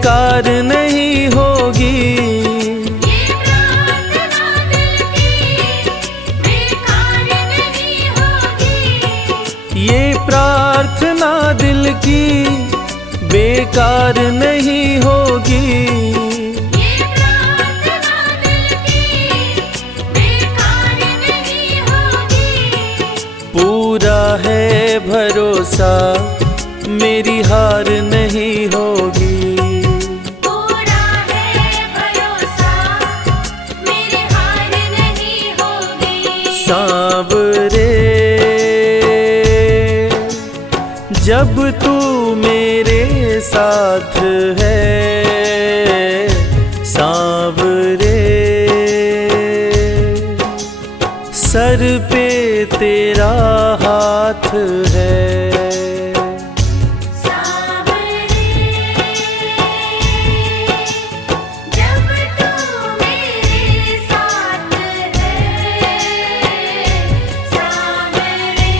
बेकार नहीं होगी। ये प्रार्थना दिल की बेकार नहीं होगी। पूरा है भरोसा मेरी हार नहीं होगी। पूरा है भरोसा मेरी हार नहीं होगी। सांवरे जब तू मेरे साथ है, सांवरे सर पे तेरा हाथ है। सांवरे जब तू मेरे साथ है, सांवरे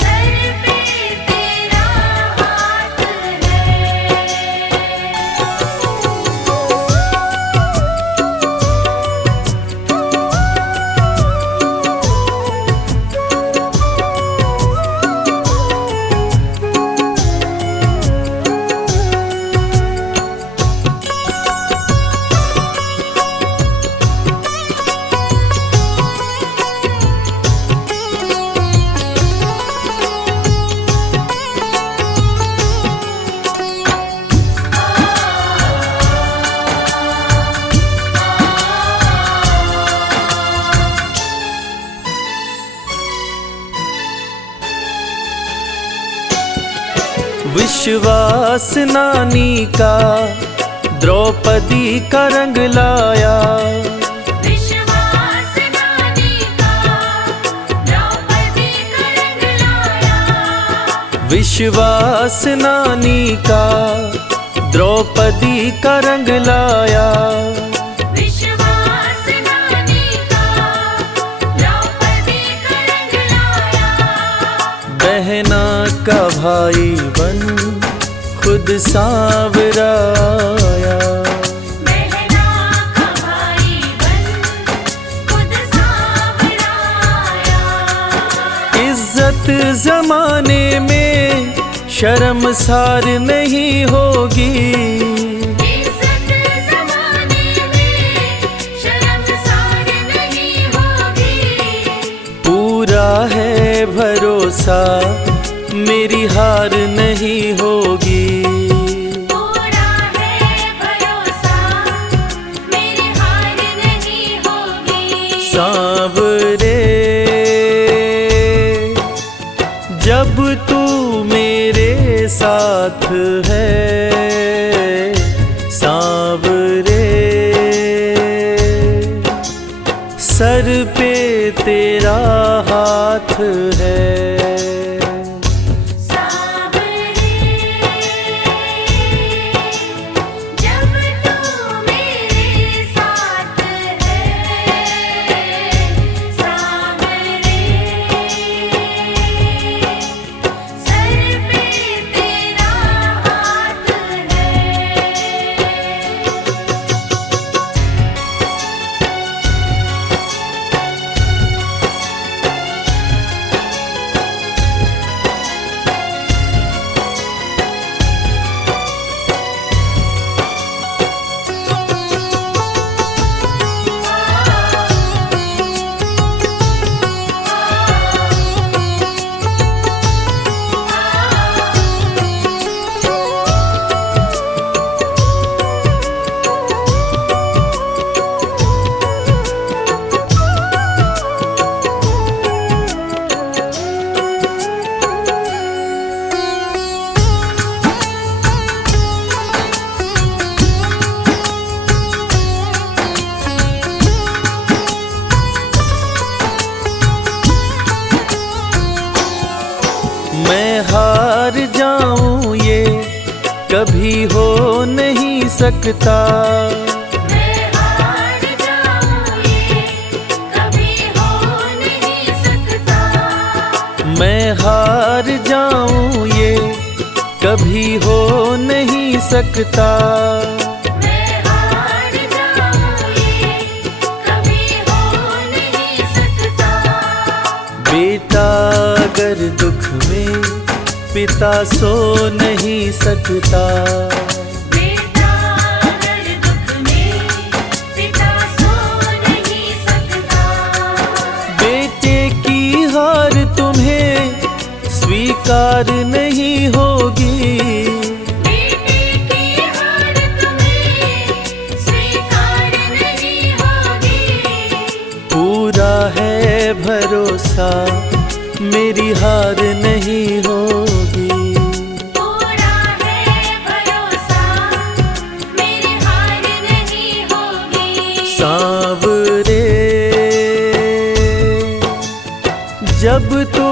सर पे तेरा हाथ है। विश्वास नानी का द्रौपदी का रंग लाया। विश्वास नानी का द्रौपदी का रंग लाया। विश्वास नानी का द्रौपदी का रंग लाया। विश्वास नानी का द्रौपदी का रंग लाया। बहना का भाई बन खुद सांवरा आया। बहना का भाई बन खुद सांवरा आया। इज्जत जमाने में शर्मसार नहीं होगी। इज्जत ज़माने में शर्मसार नहीं होगी। पूरा है भरोसा मेरी हार नहीं होगी। पूरा है भरोसा मेरी हार नहीं होगी। सांवरे जब तू मेरे साथ है, सांवरे सर पे तेरा हाथ है। जब तू मेरे साथ है, सांवरे सर पे तेरा हाथ है। मैं हार जाऊं ये कभी हो नहीं सकता। मैं हार जाऊं ये कभी हो नहीं सकता। मैं हार जाऊं ये कभी हो नहीं सकता। मैं हार जाऊं ये कभी हो नहीं सकता। बेटा अगर दुख में पिता सो नहीं सकता। बेटा अगर दुख में पिता सो नहीं सकता। बेटे की हार तुम्हें स्वीकार नहीं होगी। बेटे की हार तुम्हें स्वीकार नहीं होगी। पूरा है भरोसा मेरी हार नहीं होगी। पूरा है भरोसा मेरी हार नहीं होगी। सांवरे जब तू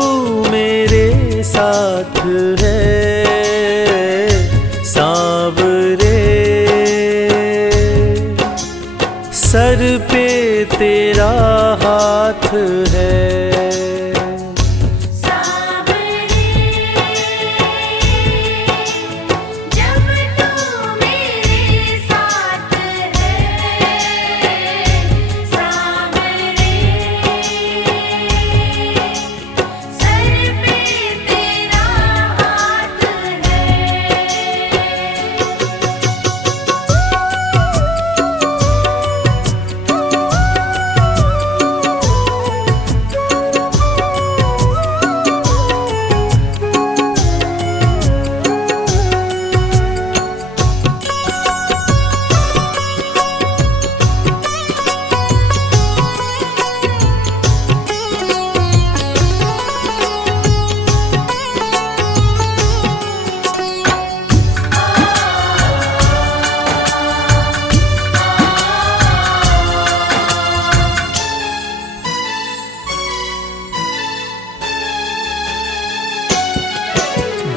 मेरे साथ है, सांवरे सर पे तेरा हाथ है। सांवरे जब तू मेरे साथ है। सांवरे सर पे तेरा हाथ है।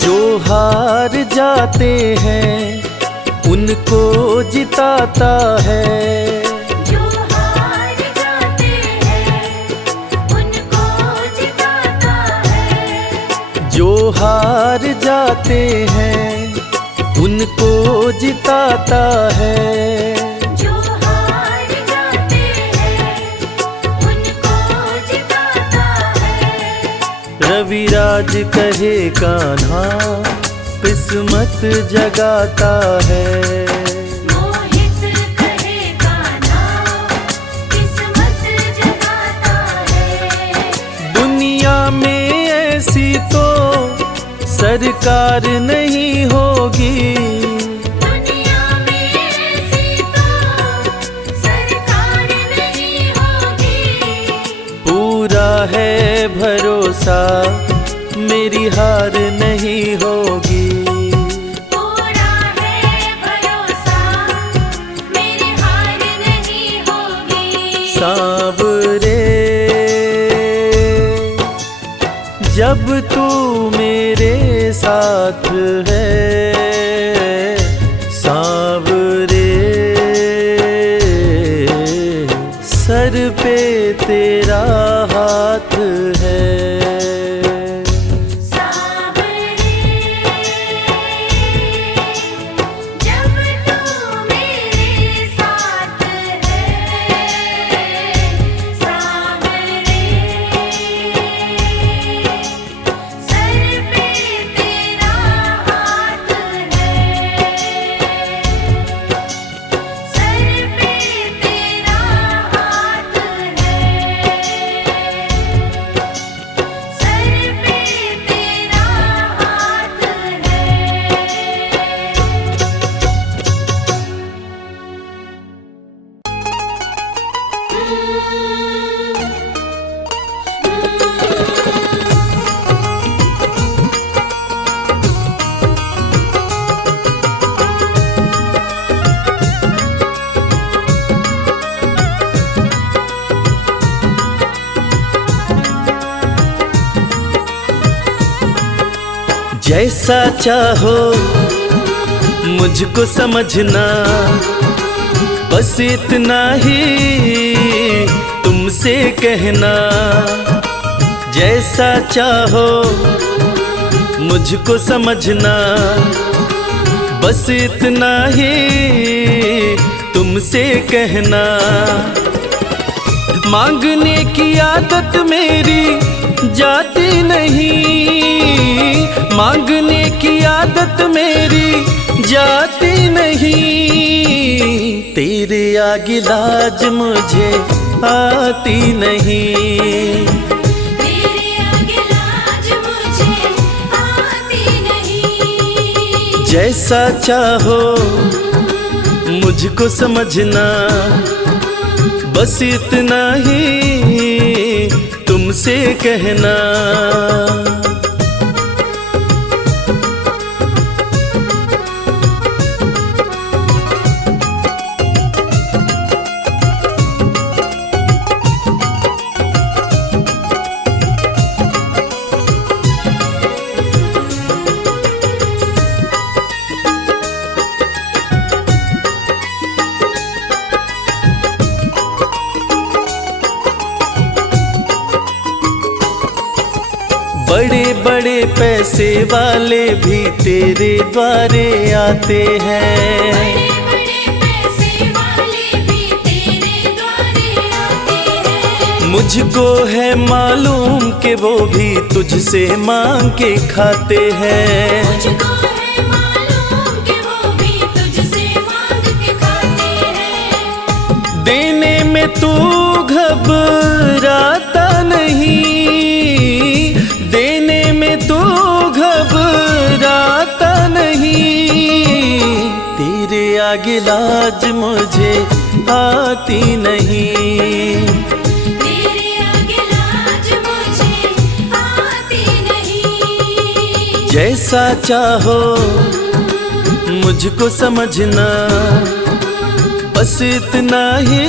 जो हार जाते हैं उनको जिताता है। जो हार जाते हैं उनको जिताता है। जो हार जाते हैं उनको जिताता है। जो हार जाते हैं उनको जिताता है। रविराज कहे कान्हा किस्मत जगाता है। मोहित कहे कान्हा किस्मत जगाता है। दुनिया में ऐसी तो सरकार नहीं होगी। दुनिया में ऐसी तो सरकार नहीं होगी। पूरा है भरोसा मेरी हार नहीं होगी। पूरा है भरोसा मेरी हार नहीं होगी। सांवरे जब तू मेरे साथ है, सांवरे सर पे तेरा हाथ है। सांवरे जब तू मेरे साथ है। सांवरे सर पे तेरा हाथ है। सर पे तेरा हाथ है। सर पे तेरा हाथ है। जैसा चाहो मुझको समझना, बस इतना ही तुमसे कहना। जैसा चाहो मुझको समझना, बस इतना ही तुमसे कहना। मांगने की आदत मेरी जाती नहीं, मांगने की आदत मेरी जाती नहीं। तेरे आगे लाज मुझे आती नहीं, तेरे आगे लाज मुझे आती नहीं। जैसा चाहो मुझको समझना, बस इतना ही तुमसे कहना। बड़े बड़े पैसे वाले भी तेरे द्वारे आते हैं, बड़े बड़े पैसे वाले भी तेरे द्वारे आते हैं। मुझको है मालूम कि वो भी तुझसे मांग के खाते हैं। मुझको है मालूम कि वो भी तुझसे मांग के खाते हैं। देने में तू घबराता नहीं, देने में तू घबराता नहीं। तेरे आगे लाज मुझे आती नहीं, तेरे आगे लाज मुझे आती नहीं। जैसा चाहो मुझको समझना, बस इतना ही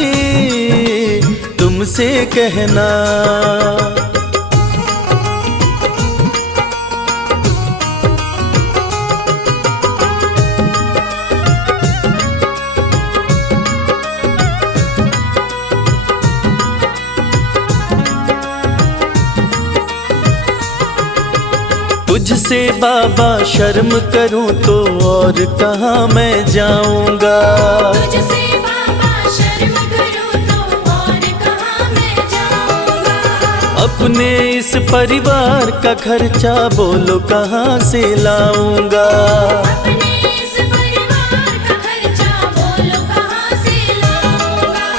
तुमसे कहना। तुझसे बाबा शर्म करूं तो और कहाँ मैं जाऊंगा। तुझसे बाबा शर्म करूं तो और कहाँ मैं जाऊंगा। अपने इस परिवार का खर्चा बोलो कहाँ से लाऊंगा। अपने इस परिवार का खर्चा बोलो कहाँ से लाऊंगा।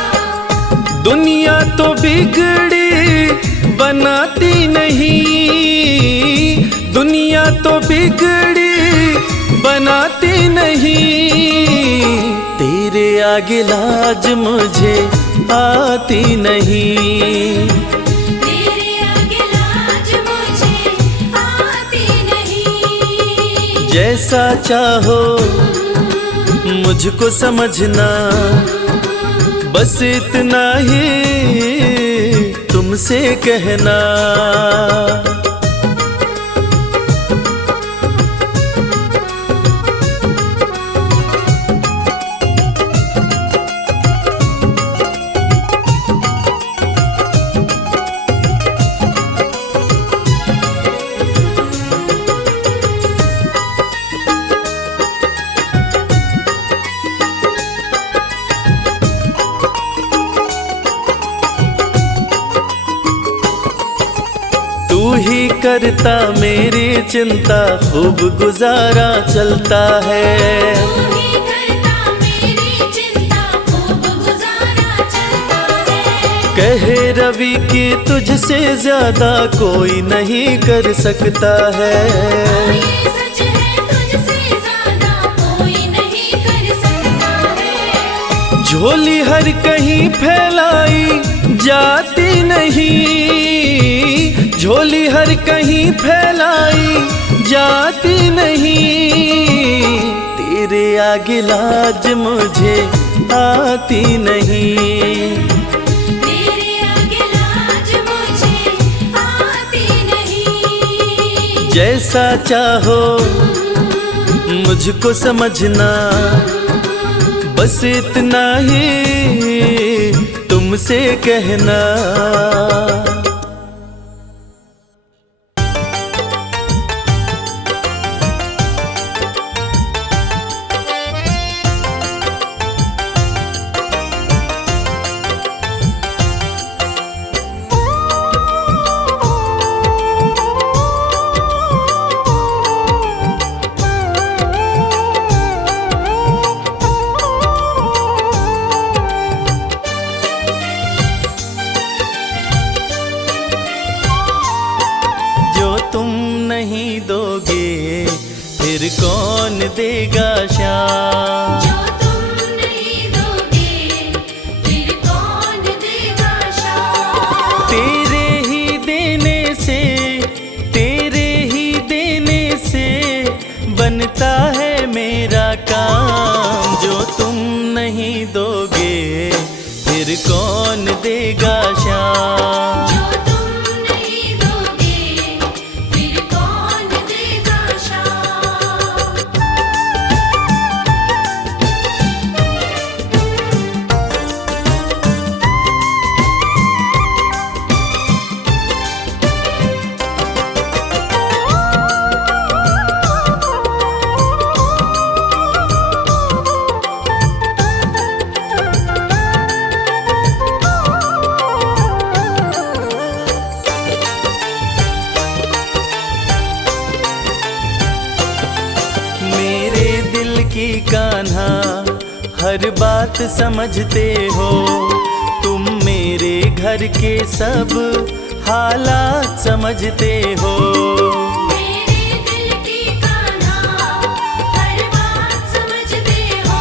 दुनिया तो बिगड़ी बनाती नहीं, दुनिया तो बिगड़ी बनाती नहीं। तेरे आगे लाज मुझे आती नहीं, तेरे आगे लाज मुझे आती नहीं। जैसा चाहो मुझको समझना, बस इतना ही तुमसे कहना। तू ही करता मेरी चिंता, खूब गुजारा चलता है। तू ही करता मेरी चिंता, खूब गुजारा चलता है। कहे रवि कि तुझसे ज्यादा कोई नहीं कर सकता है। ये सच है, तुझसे ज्यादा कोई नहीं कर सकता है। झोली हर कहीं फैलाई जाती नहीं, झोली हर कहीं फैलाई जाती नहीं। तेरे आगे लाज मुझे आती नहीं, तेरे आगे लाज मुझे आती नहीं। जैसा चाहो मुझको समझना, बस इतना ही तुमसे कहना। देगा श्याम। जो तुम नहीं दोगे फिर कौन देगा श्याम। तेरे ही देने से बनता है मेरा काम। जो तुम नहीं दोगे फिर कौन देगा श्याम। जो तुम नहीं दोगे फिर कौन देगा श्याम। मेरे दिल की कान्हा हर बात समझते हो। तुम मेरे घर के सब हालात समझते हो। मेरे दिल की कान्हा हर बात समझते हो।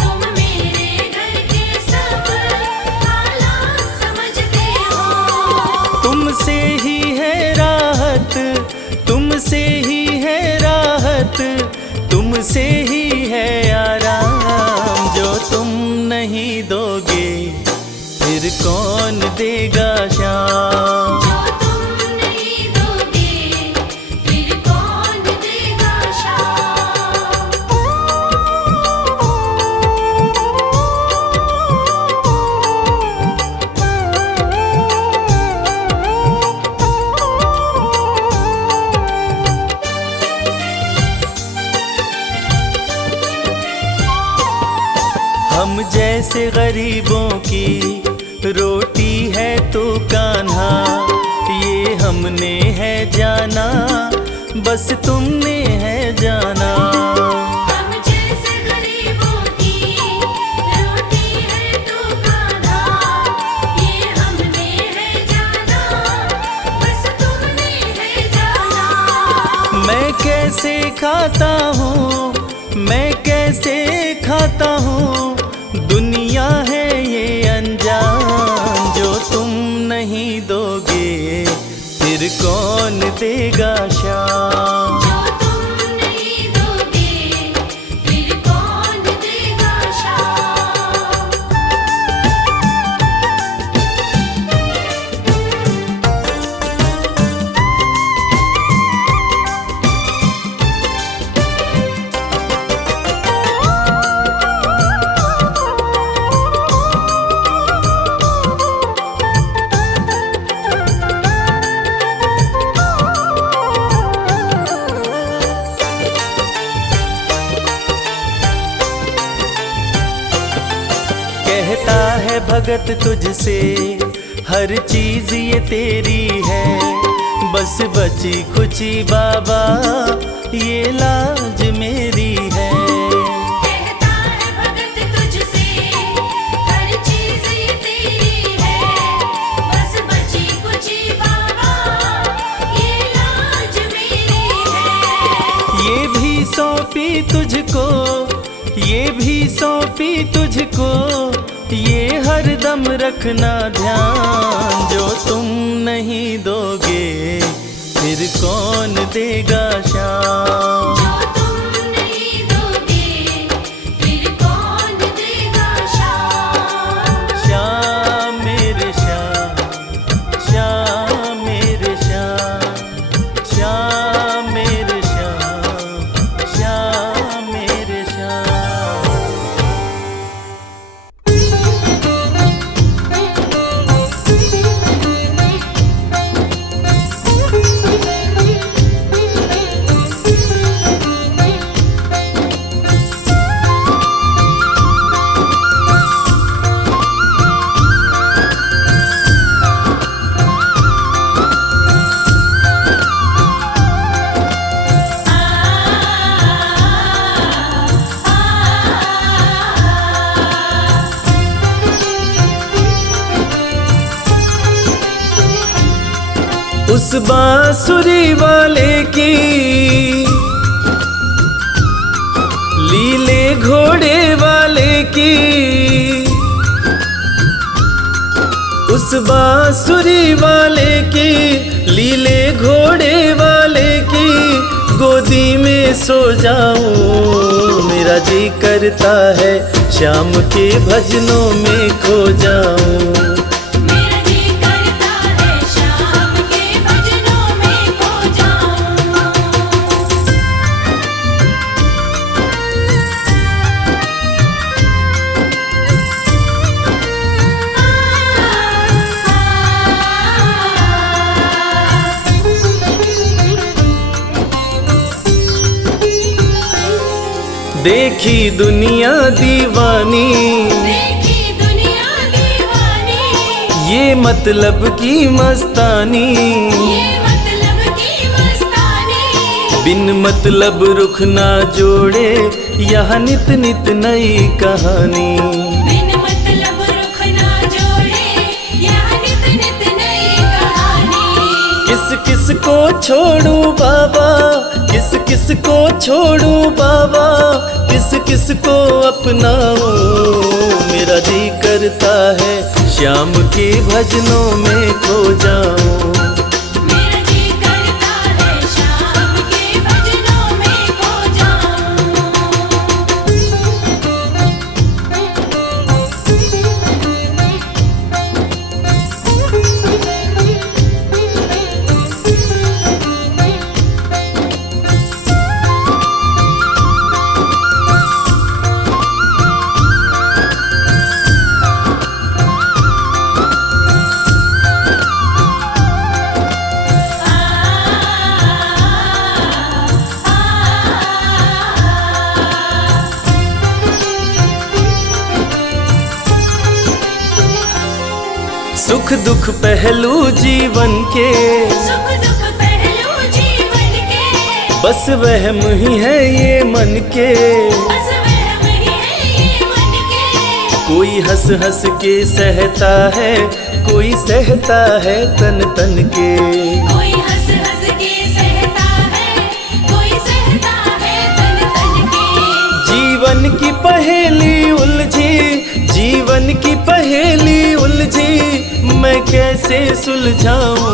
तुम मेरे घर के सब हालात समझते हो। तुमसे ही है राहत, तुमसे ही है राहत, तुमसे ही है आराम। जो तुम नहीं दोगे फिर कौन देगा श्याम। जो तुम नहीं दोगे फिर कौन देगा श्याम। हम जैसे गरीबों की रोटी है तो कान्हा, ये हमने है जाना, बस तुमने है जाना। हम जैसे गरीबों की रोटी है तो कान्हा, ये हमने है जाना, बस तुमने है जाना। मैं कैसे खाता हूँ, मैं कैसे खाता हूँ, दुनिया है ये अनजान। जो तुम नहीं दोगे फिर कौन देगा श्याम। जो तुम नहीं दोगे फिर कौन देगा श्याम। कहता है भगत तुझसे हर चीज ये तेरी है, बस बची खुची बाबा ये लाज मेरी है। कहता है भगत तुझसे हर चीज ये तेरी है, बस बची कुची बाबा ये लाज मेरी है। ये भी सौंपी तुझको, ये भी सौंपी तुझको, ये हर दम रखना ध्यान। जो तुम नहीं दोगे फिर कौन देगा श्याम। जो तुम नहीं दोगे फिर कौन देगा श्याम। श्याम मेरे श्याम, श्याम मेरे श्याम, श्याम मेरे श्याम, श्याम मेरे श्याम। उस बांसुरी वाले की घोड़े वाले की, उस बांसुरी वाले की, लीले घोड़े वाले की गोदी में सो जाऊं। मेरा जी करता है श्याम के भजनों में खो जाऊं। मेरा जी करता है शाम के भजनों में खो जाऊं। देखी दुनिया दीवानी, देखी दुनिया दीवानी, ये मतलब की मस्तानी, ये मतलब की मस्तानी। बिन मतलब रुख ना जोड़े यहाँ नित नित नई कहानी। बिन मतलब रुख ना जोड़े यहाँ नित नित नई कहानी। किस किस को छोड़ू बाबा, किस किस को छोड़ू बाबा, किस किस को अपनाऊं। मेरा जी करता है श्याम के भजनों में खो जाऊं। मेरा जी करता है शाम के भजनों में खो सुख दुख पहलू जीवन के, सुख दुख पहलू जीवन के, बस वहम ही है ये मन के। बस वहम ही है ये मन के। कोई हंस हंस के सहता है, कोई सहता है तन तन के। कोई हंस हंस के सहता है, कोई सहता है तन तन के। जीवन की पहेली उलझी, जीवन की पहेली उलझी, मैं कैसे सुलझाऊं।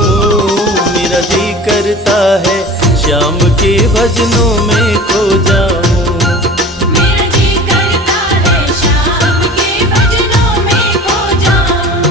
मेरा जी करता है श्याम के भजनों में खो जाऊं। मेरा जी करता है शाम के भजनों में खो जाऊं।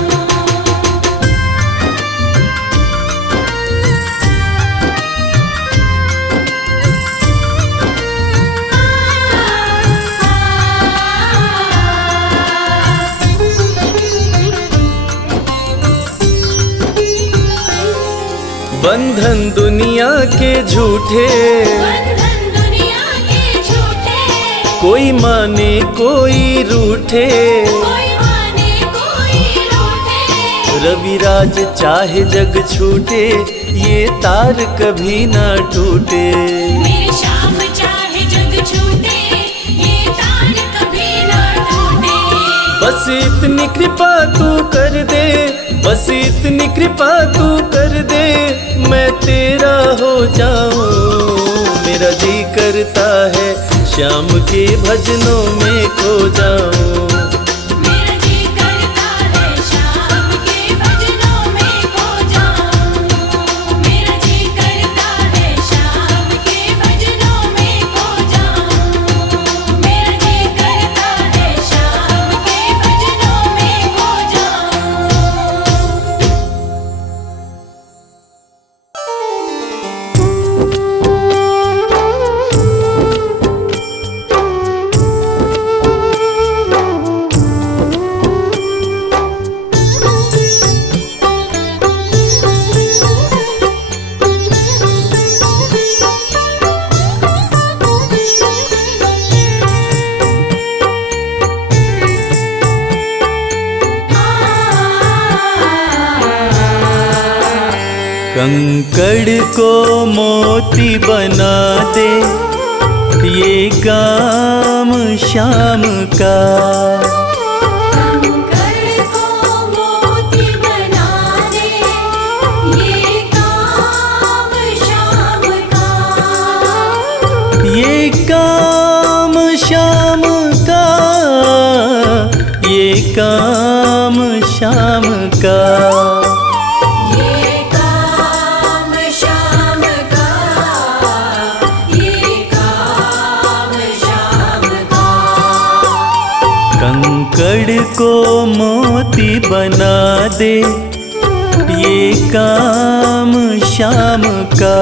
बंधन दुनिया के झूठे, बंधन दुनिया के झूठे, कोई माने कोई रूठे। कोई माने कोई रूठे। रविराज चाहे जग छूटे, ये तार कभी ना टूटे। मेरे शाम चाहे जग छूटे, ये तार कभी ना टूटे। बस इतनी कृपा तू कर दे, बस इतनी कृपा तू कर दे, मैं तेरा हो जाऊं। मेरा जी करता है श्याम के भजनों में खो जाऊं। मेरा जी करता है शाम के भजनों में खो जाऊं। मेरा जी करता है शाम के भजनों में खो जाऊं। मेरा जी करता है शाम के भजनों में खो जाऊं। कंकड़ को मोती बना दे, ये काम शाम का। कंकड़ को मोती बना दे, ये काम शाम का। ये काम शाम कंकड़ को मोती बना दे, ये काम शाम का।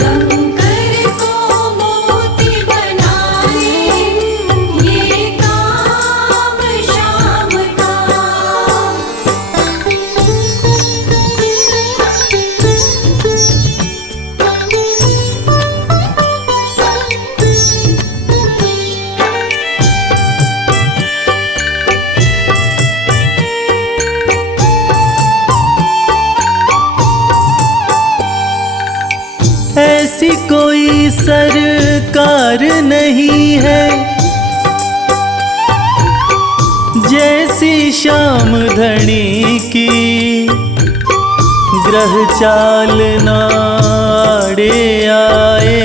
कंकर को मोती बना दे, ये काम शाम का। ऐसी कोई सरकार नहीं है जैसी श्याम धनी की, ग्रह चाल नाड़े आए,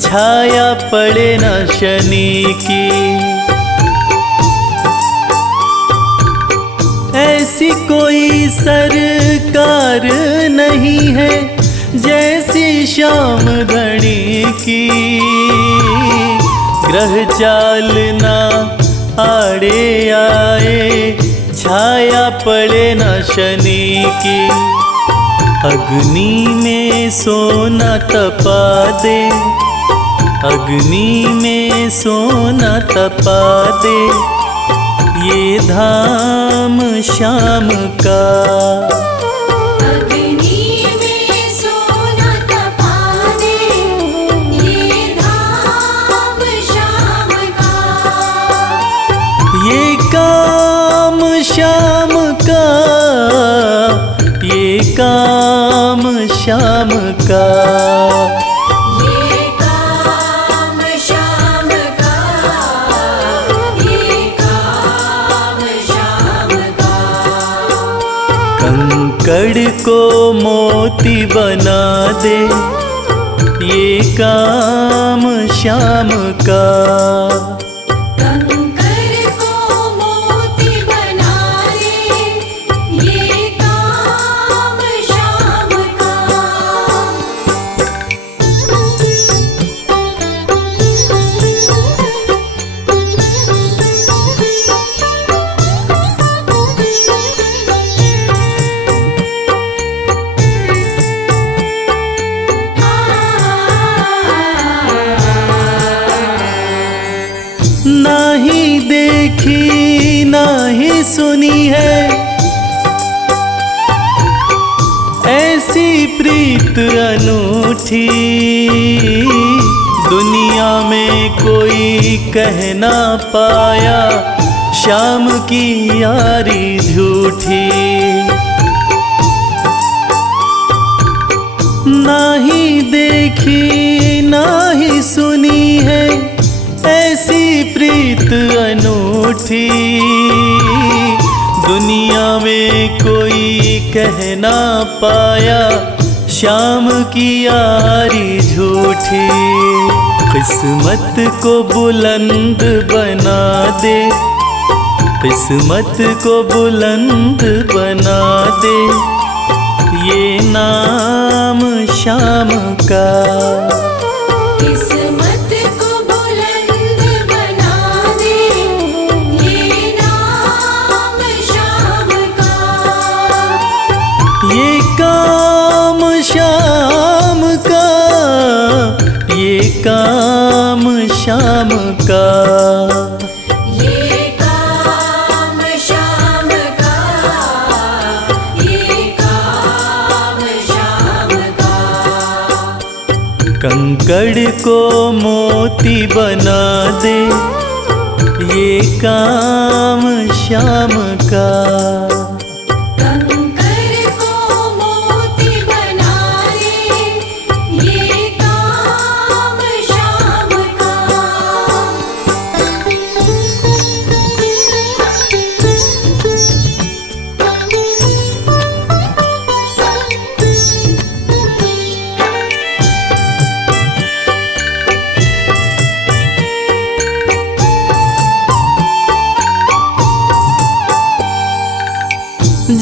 छाया पड़े न शनि की। ऐसी कोई सरकार नहीं है जैसी श्याम धनी की, ग्रह चाल ना आड़े आए, छाया पड़े न शनि की। अग्नि में सोना तपा दे, अग्नि में सोना तपा दे, ये धाम शाम का। अग्नि में सोना तपा दे, ये धाम शाम का। ये काम शाम का, ये काम शाम का। ये काम शाम का, ये काम शाम का। कंकड़ को मोती बना दे, ये काम शाम का। कंकर को मोती बना दे, ये काम शाम का। नाही देखी नाही सुनी है ऐसी प्रीत अनूठी, दुनिया में कोई कह ना पाया श्याम की यारी झूठी। नाही देखी नाही सुनी है ऐसी प्रीत अनूठी, दुनिया में कोई कह ना पाया श्याम की यारी झूठी। किस्मत को बुलंद बना दे, किस्मत को बुलंद बना दे, ये नाम शाम का। किस्मत को बुलंद बना दे, ये नाम शाम का। ये काम शाम का, ये काम शाम का। ये काम शाम का, ये काम शाम का। कंकड़ को मोती बना दे, ये काम शाम का। कंकर को मोती बना दे, ये काम शाम का।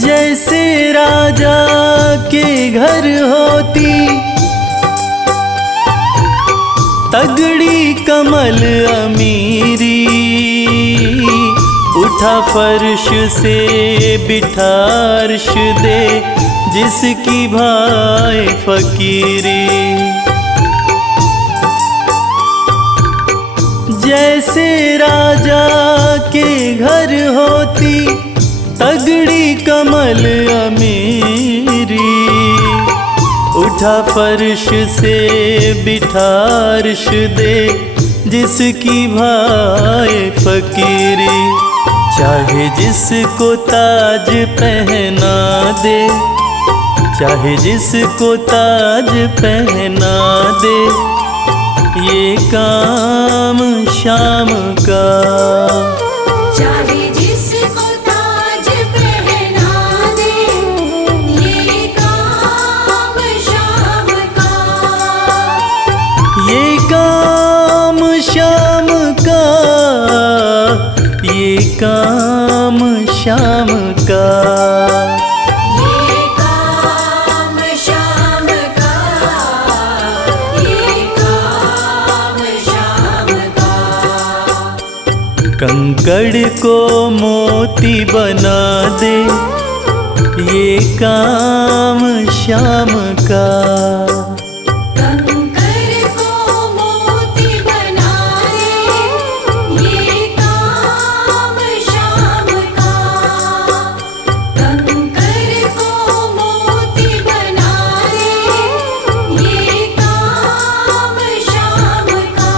जैसे राजा के घर होती तगड़ी कमल अमीरी, उठा फर्श से बिठा अर्श दे, जिसकी भाई फकीरी। जैसे राजा के घर होती तगड़ी कमल अमीरी, उठा फर्श से बिठा अर्श दे, जिसकी भाई फकीरी। चाहे जिसको ताज पहना दे, चाहे जिसको ताज पहना दे, ये काम शाम का। चाहे जिसको ताज पहना दे, ये काम शाम का। ये काम शाम का, ये काम शाम का। ये काम शाम का, ये काम शाम का। कंकड़ को मोती बना दे, ये काम शाम का। कंकर को मोती बना दे, ये काम शाम का। कंकर को मोती बना दे, ये काम शाम का।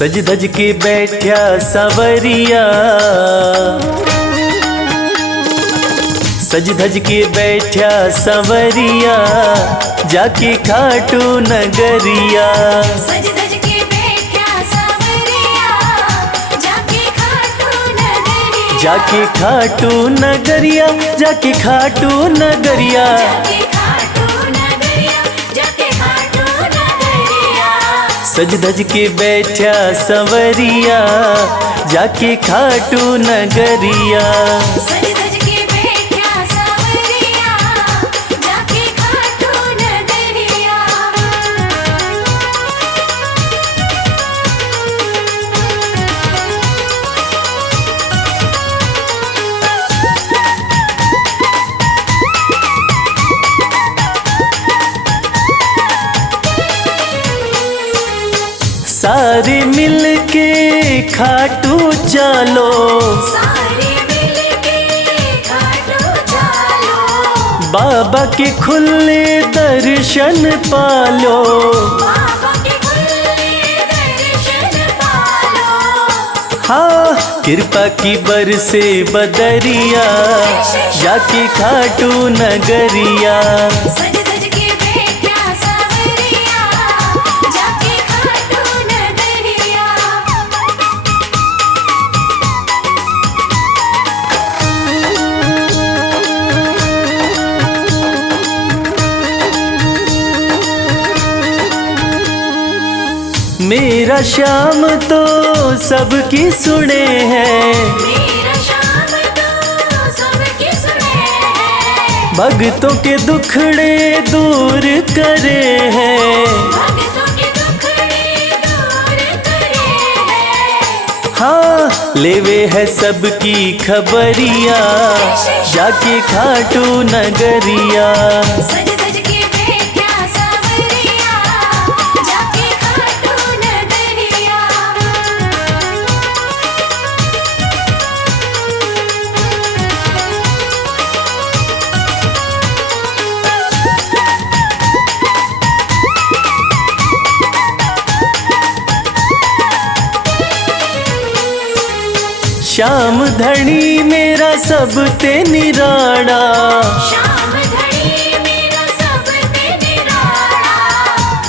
सज धज के बैठा सवरिया, सज धज के बैठा सवरिया, जाके खाटू नगरिया। सज धज के बैठा सवरिया, जाके खाटू नगरिया। जाके खाटू नगरिया, जाके खाटू नगरिया। जाके खाटू नगरिया, जाके खाटू नगरिया। सज धज के बैठा सवरिया, जाके खाटू नगरिया। सज धज के बैठा सवरिया, जाके खाटू नगरिया। सारे मिल के खाटू चलो, सारे मिलके खाटू चलो। बाबा के खुले दर्शन पालो। बाबा के खुले दर्शन पालो। हाँ, कृपा की बरसे बदरिया, जाके खाटू नगरिया। सज धज के बैठा सवरिया, जाके खाटू नगरिया। मेरा श्याम तो सबकी सुने हैं, मेरा श्याम तो सबके सुने हैं। भक्तों के दुखड़े दूर करे हैं। भक्तों के दुखड़े दूर करे हैं। हाँ, लेवे है सबकी खबरिया, जाके खाटू नगरिया। सज धज के बैठा सवरिया, जाके खाटू नगरिया। श्याम धनी मेरा सब ते निराड़ा, श्याम धनी मेरा सब ते निराला।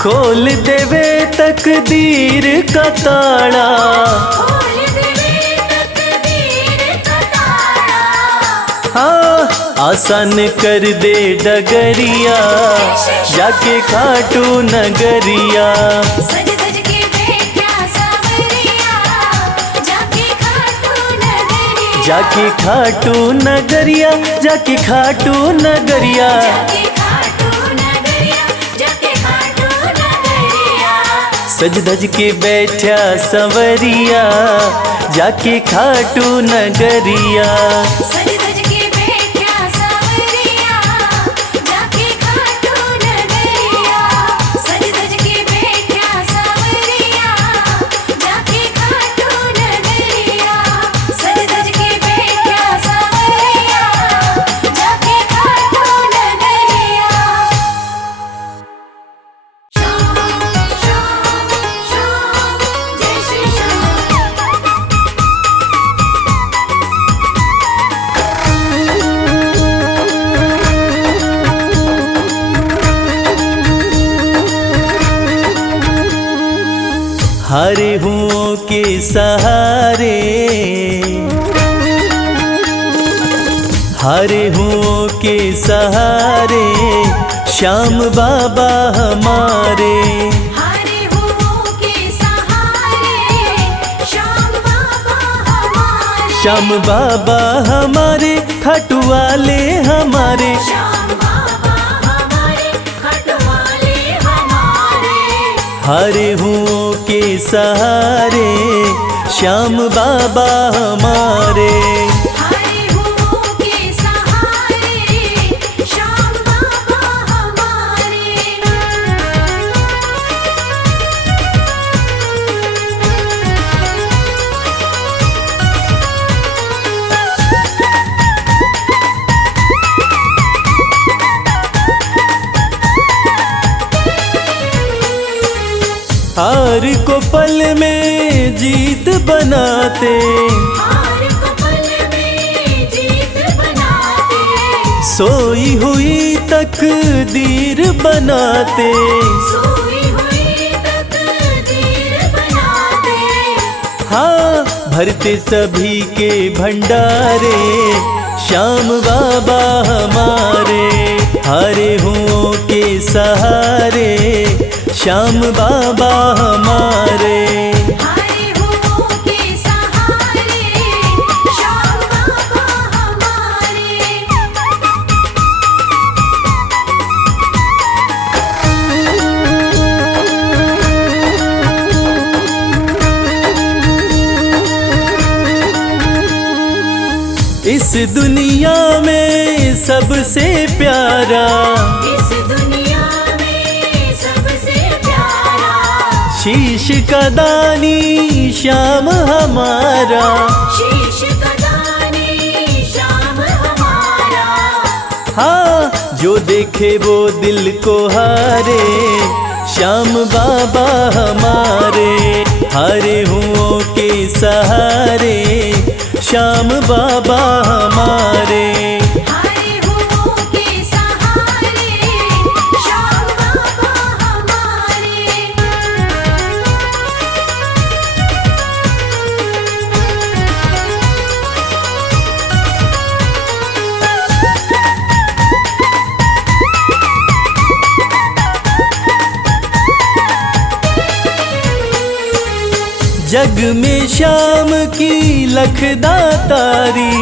खोल देवे तकदीर का ताड़ा। खोल देवे तकदीर का ताला। हाँ, आसान कर दे डगरिया, जाके खाटू नगरिया। सज धज के बैठा सवरिया, जाके खाटू नगरिया। जाके खाटू नगरिया, जाके खाटू नगरिया। जाके खाटू नगरिया, जाके खाटू नगरिया। सज धज के बैठा सवरिया, जाके खाटू नगरिया। सज धज के बैठा सवरिया, जाके खाटू नगरिया। सज धज के बैठा सवरिया, जाके खाटू नगरिया। सज धज के बैठा सवरिया, जाके खाटू नगरिया। श्याम श्याम श्याम, जय श्री श्याम। हरे हुओं के सहारे, हरे हुओं के सहारे, श्याम बाबा हमारे। हरे हुओं के सहारे, श्याम बाबा हमारे। श्याम बाबा हमारे, खाटू वाले हमारे। श्याम बाबा हमारे, खटवाले हमारे। हरे हुओं के सहारे, श्याम बाबा हमारे। हरे हुओं के सहारे, श्याम बाबा हमारे। हार को पल में जीत बनाते, हार को पल में जीत बनाते, सोई हुई तकदीर बनाते। सोई हुई तकदीर बनाते। हाँ, भरते सभी के भंडारे, श्याम बाबा हमारे। हारे हुओं के सहारे, श्याम बाबा हमारे। हारे हुओं के सहारे, श्याम बाबा हमारे। इस दुनिया में सबसे प्यारा, इस दुनिया में सबसे प्यारा, शीश का दानी श्याम हमारा। शीश का दानी श्याम हमारा। हाँ, जो देखे वो दिल को हारे, श्याम बाबा हमारे। हारे हुओं के सहारे, श्याम बाबा हमारे। हारे हुओं के सहारे, श्याम बाबा हमारे। जग में श्याम की लखदातारी,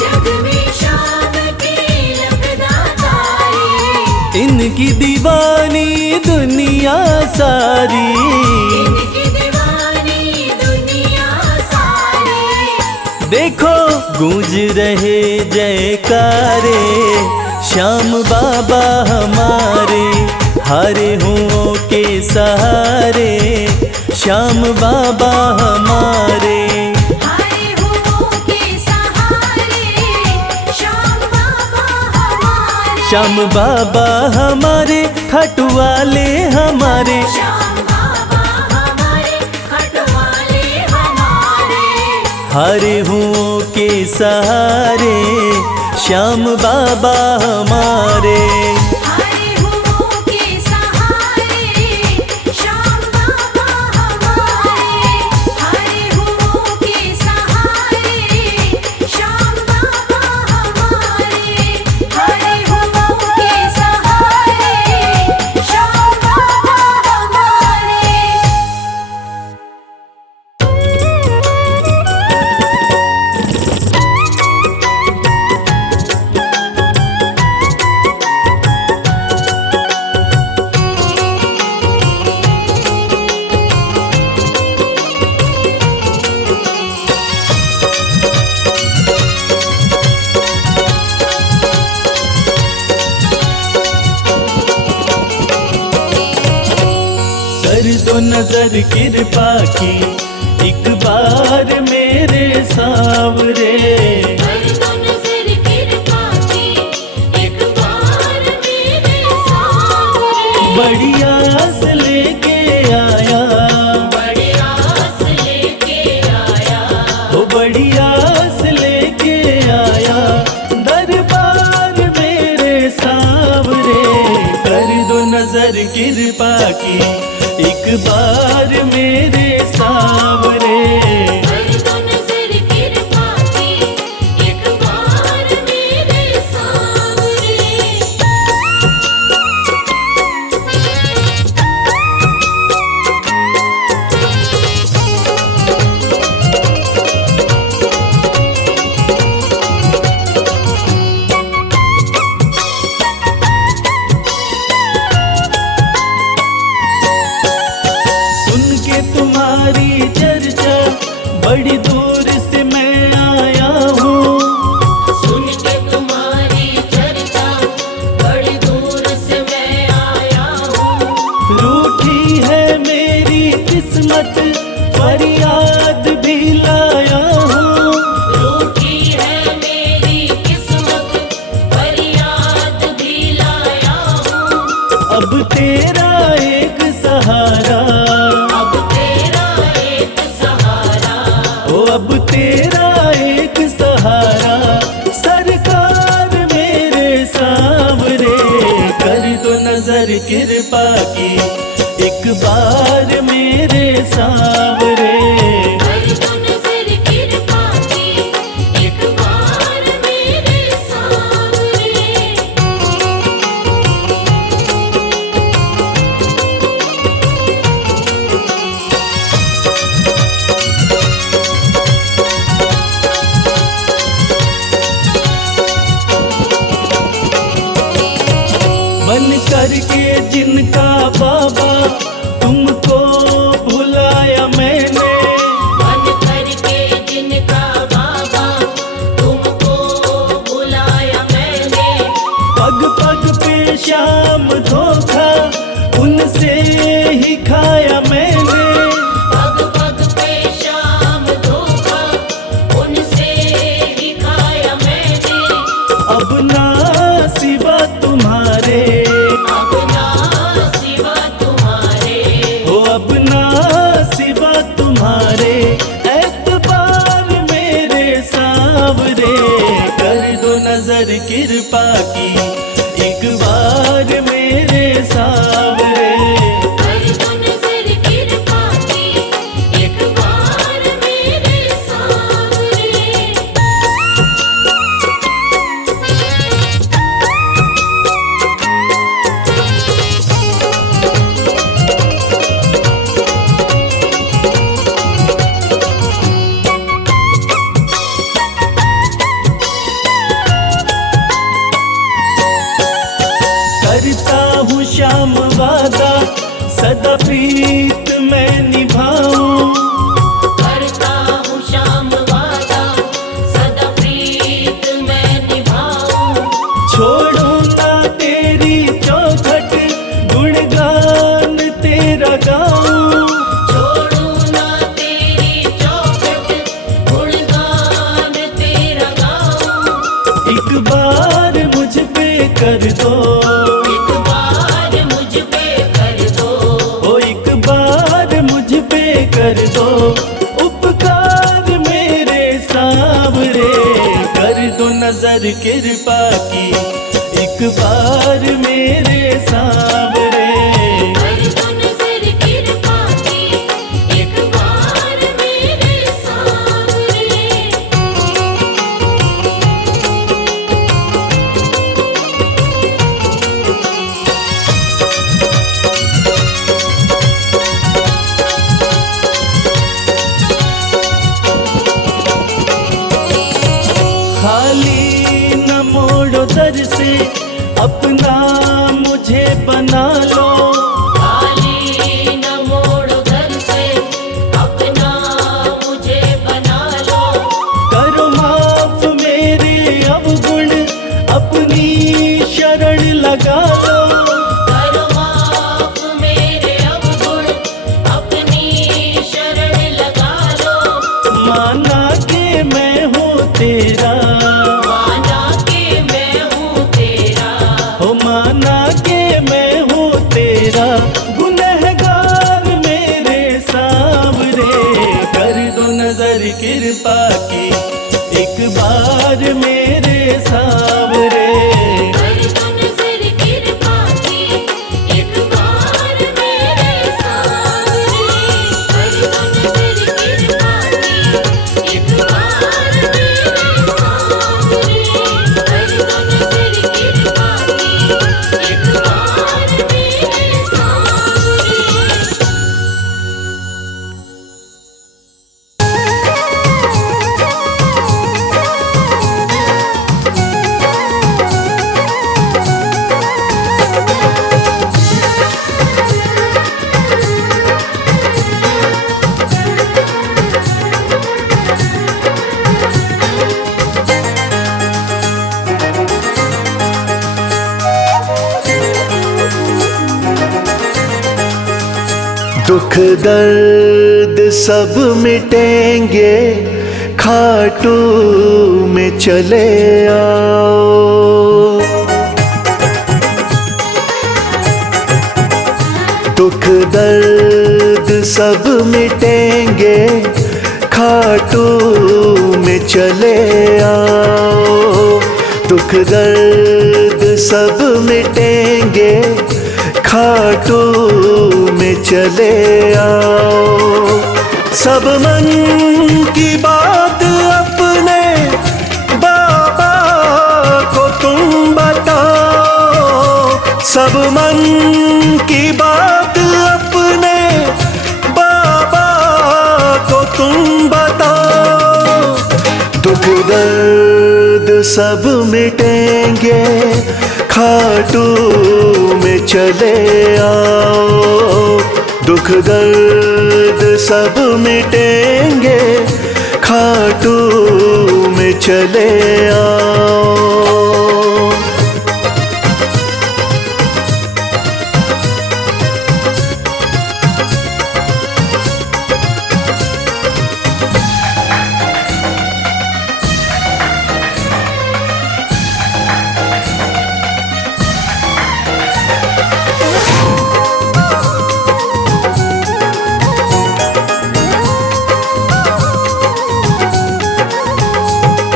जग में श्याम की लखदातारी, इनकी दीवानी दुनिया सारी। इनकी दीवानी दुनिया सारी। देखो गूंज रहे जयकारे, श्याम बाबा हमारे। हारे हुओं के सहारे, श्याम बाबा हमारे। हारे हुओं के सहारे, श्याम बाबा हमारे। श्याम बाबा हमारे, खटवाले हमारे। श्याम बाबा हमारे, खटवाले हमारे। हारे हुओं के सहारे, श्याम बाबा हमारे। हारे हुओं के सहारे, श्याम बाबा हमारे। हारे हुओं के सहारे, श्याम बाबा हमारे। हारे हुओं के सहारे, श्याम बाबा हमारे। कर दो नजर कृपा की, एक बार मेरे सावरे। कर दो नजर कृपा की, एक बार मेरे सामने। बड़ी आस लेके आया, बड़ी आस लेके आया। वो बड़ी आस लेके आया, दरबार मेरे सावरे। कर दो नजर कृपा की, एक बार मेरे सावरे। कर दो नजर कृपा की, एक बार मेरे सामने। सुन के नजर कृपा की, एक बार मेरे सांवरे। कर दो नजर कृपा की, एक बार मेरे सांवरे। बन करके जिनका बाबा तुमको भुलाया मैंने, बन करके जिनका बाबा तुमको बुलाया मैंने। पग पग पे शाम धोखा उनसे ही खाया मैंने। पग पग पे शाम धोखा उनसे ही खाया मैंने। अब ना सिवा तुम्हारे, अब ना सिवा तुम्हारे, हो अब ना सिवा तुम्हारे, एतबार मेरे सांवरे। कर दो नजर कृपा की, एक बार मेरे सांवरे। कर दो नजर कृपा की, एक बार मेरे सांवरे। करता हूँ श्याम वादा सदा प्रीत मैं निभाऊं। करता हूँ श्याम वादा सदा प्रीत मैं निभाऊं। छोड़ू ना तेरी चौखट गुणगान तेरा गाऊं। छोड़ू ना तेरी चौखट गुणगान तेरा गाऊं। एक बार मुझ पे कर दो, एक बार मुझ पे कर दो। ओ एक बार मुझ पे कर दो उपकार मेरे सांवरे। कर दो नजर कृपा की, एक बार मेरे सांवरे। कर दो नजर कृपा की, एक बार मेरे सांवरे। खाली न मोड़ो दर से, अपना मुझे बना लो। खाली न मोड़ो घर से, अपना मुझे बना लो। करो माफ मेरे अवगुण, अपनी शरण लगा लो। करो माफ मेरे अवगुण, अपनी शरण लगा लो। माना के मैं हूँ तेरा, माना के मैं हूँ तेरा। हो माना के मैं हूँ तेरा, गुनहगार मेरे सांवरे। कर दो नजर कृपा की, एक बार मेरे सांवरे। कर दो नजर कृपा की, एक बार मेरे सांवरे। कर दो नजर कृपा की, एक बार मेरे सांवरे। कर दो नजर कृपा की, एक बार मेरे सांवरे। दुख दर्द सब मिटेंगे, खाटू में चले आओ। दुख दर्द सब मिटेंगे, खाटू में चले आओ। दुख दर्द सब मिटेंगे, खाटू में चले आओ। सब मन की बात अपने बाबा को तुम बताओ। सब मन की बात अपने बाबा को तुम बताओ। दुख दर्द सब मिटेंगे खाटू में चले आओ। दुख दर्द सब मिटेंगे खाटू में चले आओ।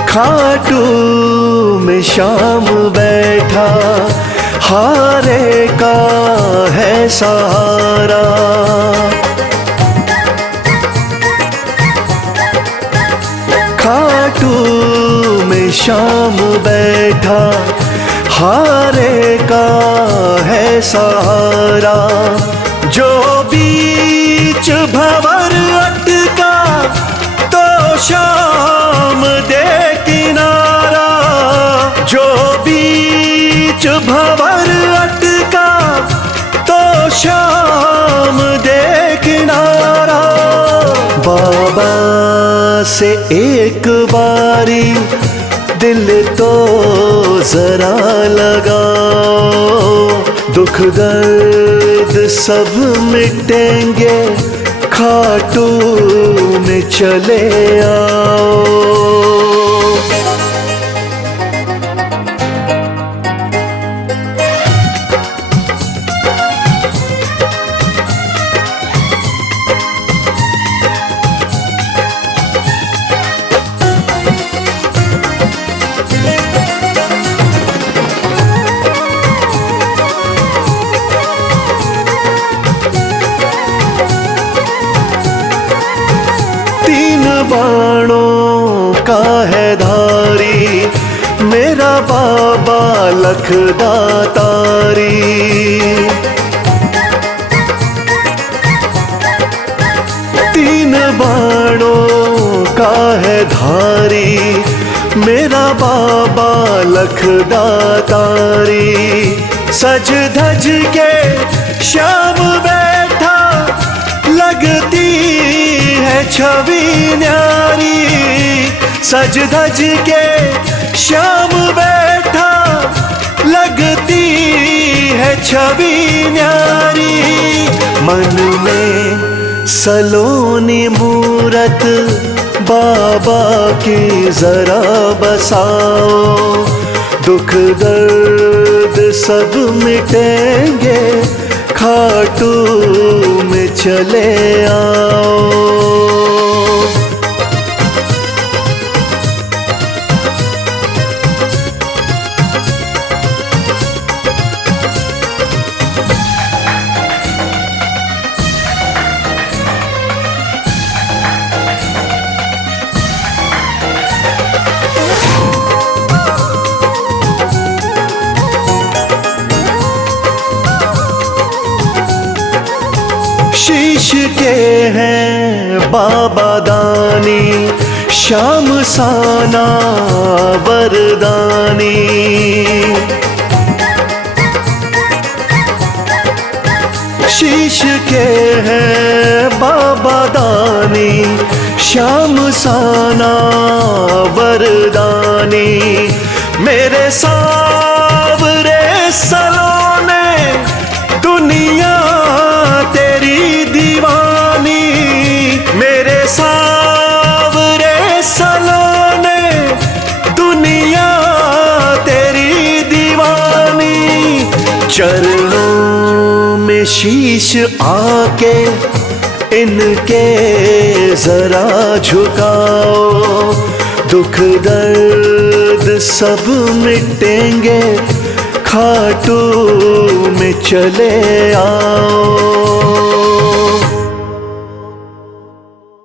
खाटू में शाम बैठा हारे का है सहारा। खाटू में शाम बैठा हारे का है सहारा। जो बीच भंवर अटका तो शाम दे किनारा। जो बीच भंवर अटका तो शाम दे किनारा। बाबा से एक बारी दिल तो जरा लगाओ। दुख दर्द सब मिटेंगे खाटू में चले आओ। बाणों का है धारी मेरा बाबा लखदातारी। तीन बाणों का है धारी मेरा बाबा लखदातारी। सज धज के श्याम बैठा लगती है छवि न्यारी। सज धज के श्याम बैठा लगती है छवि न्यारी। मन में सलोनी मूरत बाबा की जरा बसाओ। दुख दर्द सब मिटेंगे खाटू में चले आओ। शीश के हैं बाबा दानी श्याम साना वरदानी। शीश के हैं बाबा दानी श्याम साना वरदानी। मेरे सावरे सलोने दुनिया तेरी दीवानी। मेरे सावरे सलोने दुनिया तेरी दीवानी। चरणों में शीश आके इनके जरा झुकाओ। दुख दर्द सब मिटेंगे खाटू में चले आओ।